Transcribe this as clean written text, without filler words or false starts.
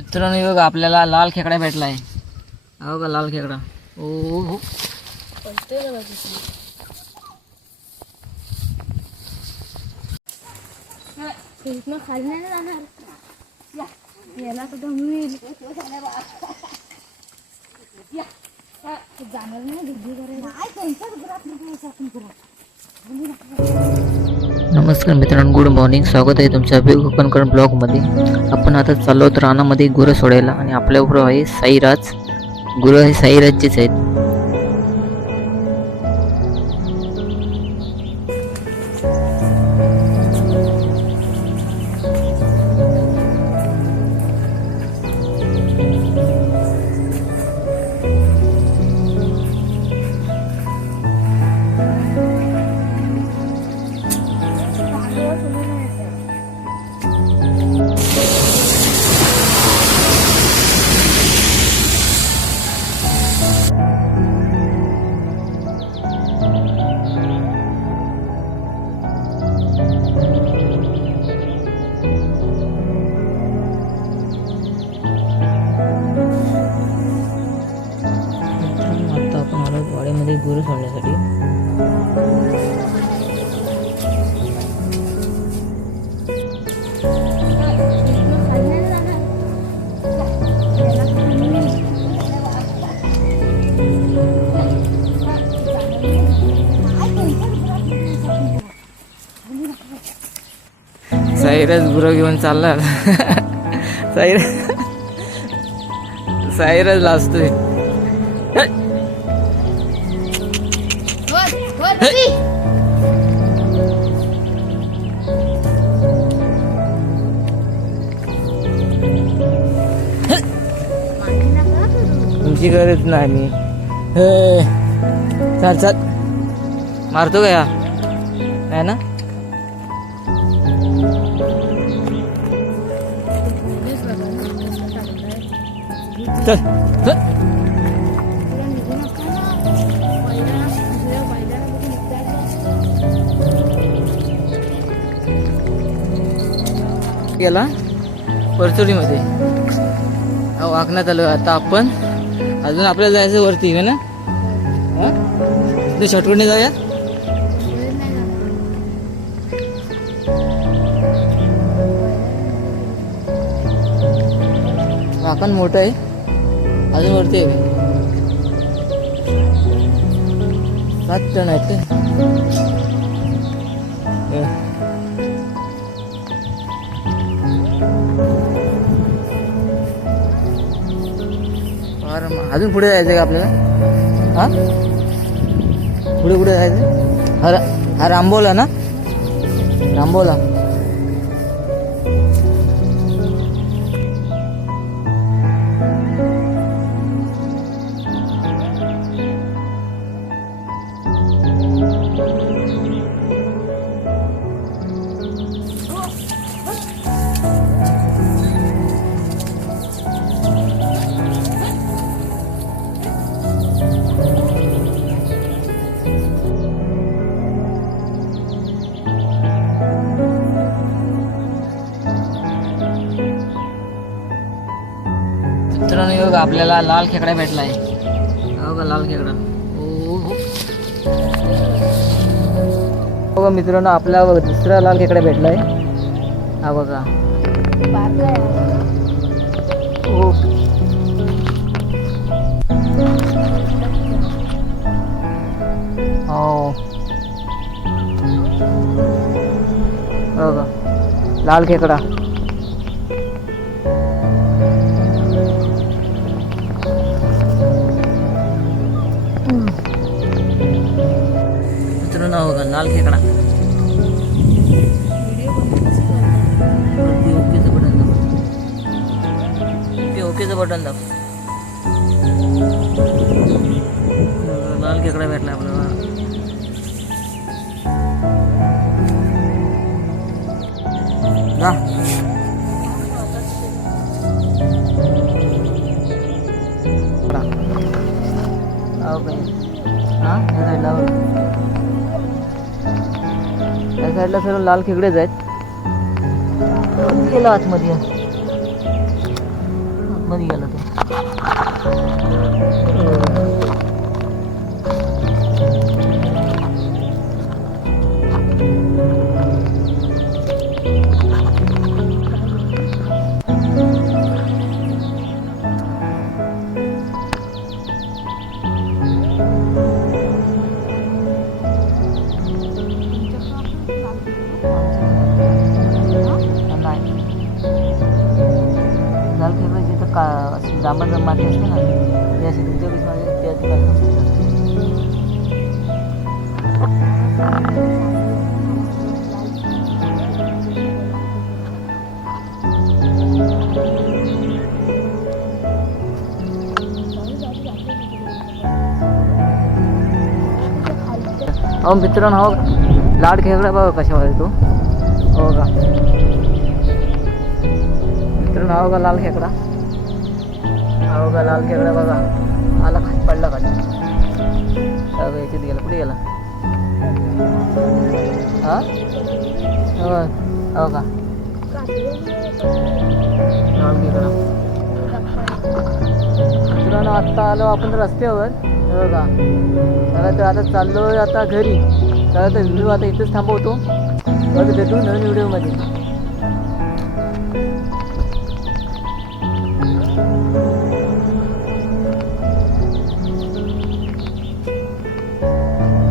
मित्रांनो हे बघा आपल्याला लाल खेकडा भेटलाय. हा बघा लाल खेकडा. ओ हो खाली नाही जाणार. याला तर दमवील. जाणार नाही. नमस्कार मित्रांनो, गुड मॉर्निंग. स्वागत आहे तुमच्या कोकणकर ब्लॉगमध्ये. आपण आता चाललो आहोत रानामध्ये गुरं सोडायला आणि आपल्याबरोबर आहे साईराज. गुरं हे साईराजचेच आहेत. वाड्यामध्ये गुरं सोडण्यासाठी साईराज गुरं घेऊन चालला. साईराज लाजतोय. तुमची गरज नाही. मी चल चल मारतो का या आहे ना. चल चल गेला परचोडीमध्ये वाकण्यात आलो. आता आपण अजून आपल्याला जायचं वरती आहे ना. ते शॉर्टकटने जाऊया. वाकण मोठं आहे. अजून वरती आहे. 7 टन आहेत ते. अजून पुढे जायचं का आपल्याला. हा पुढे कुठे जायचं. हा रामबोला ना. रामबोला. मित्रांनो बघा आपल्याला लाल खेकडा भेटलाय. हा बघा लाल खेकडा. ओ हो बघा मित्रांनो आपल्याला दुसरा लाल खेकडा भेटलाय. हा बघा. ओ हो बघा लाल खेकडा. होगा लाल खेकडा. ओकेचं बटन दाब. लाल खेकडा भेटला आपल्याला. या साईडला सर्व लाल खेकडेच आहेत. गेला आतमध्ये. आतमध्ये गेला तो. लाल खेकड्याची तर का अशी जांभळ माती असते ना ती अशी तुमच्याकडे माझी त्यात अहो मित्रांनो, हो लाड खेकडा बघा कशावर तो. हो का मित्रांनो, हो का लाल खेकडा. हो का लाल खेकडा बघा आला खाली पडला खाली. याच्यात गेला कुठे गेला. हा हो का लाल खेकडा. मित्रांनो आत्ता आलो आपण रस्त्यावर. हो का चला तर आता चाललो आता घरी. चला तर व्हिडिओ आता इथंच थांबवतो. भेटू नवीन व्हिडिओमध्ये.